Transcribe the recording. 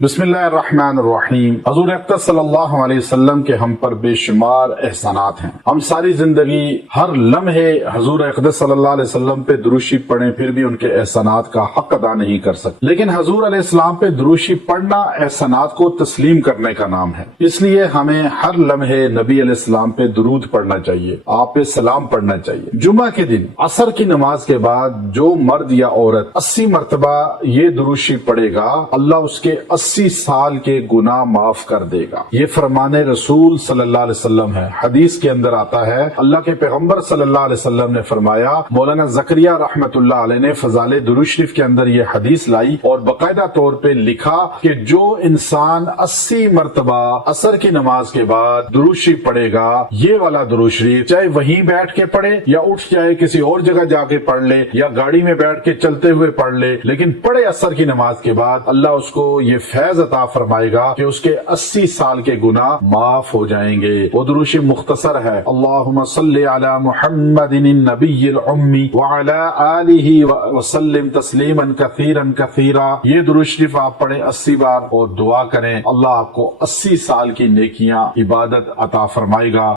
بسم اللہ الرحمن الرحیم۔ حضور اقدس صلی اللہ علیہ وسلم کے ہم پر بے شمار احسانات ہیں۔ ہم ساری زندگی ہر لمحے حضور اقدس صلی اللہ علیہ وسلم پہ دروشی پڑھیں، پھر بھی ان کے احسانات کا حق ادا نہیں کر سکتے۔ لیکن حضور علیہ السلام پہ دروشی پڑھنا احسانات کو تسلیم کرنے کا نام ہے، اس لیے ہمیں ہر لمحے نبی علیہ السلام پہ درود پڑھنا چاہیے، آپ پہ سلام پڑھنا چاہیے۔ جمعہ کے دن عصر کی نماز کے بعد جو مرد یا عورت 80 مرتبہ یہ دروشی پڑھے گا، اللہ اس کے 80 سال کے گناہ معاف کر دے گا۔ یہ فرمان رسول صلی اللہ علیہ وسلم ہے۔ حدیث کے اندر آتا ہے، اللہ کے پیغمبر صلی اللہ علیہ وسلم نے فرمایا، مولانا زکریا رحمت اللہ علیہ نے فضائل درود شریف کے اندر یہ حدیث لائی اور باقاعدہ طور پہ لکھا کہ جو انسان 80 مرتبہ عصر کی نماز کے بعد درود شریف پڑھے گا، یہ والا درود شریف چاہے وہیں بیٹھ کے پڑھے یا اٹھ جائے کسی اور جگہ جا کے پڑھ لے یا گاڑی میں بیٹھ کے چلتے ہوئے پڑھ لے، لیکن پڑھے عصر کی نماز کے بعد، اللہ اس کو یہ فیض عطا فرمائے گا کہ اس کے 80 سال کے گناہ معاف ہو جائیں گے۔ وہ درود شریف مختصر ہے، اللہم صلی علی محمد النبی الأمی وعلی آلہ وسلم تسلیما کثیرا کثیرا۔ یہ درود شریف آپ پڑھیں 80 بار اور دعا کریں، اللہ آپ کو 80 سال کی نیکیاں عبادت عطا فرمائے گا۔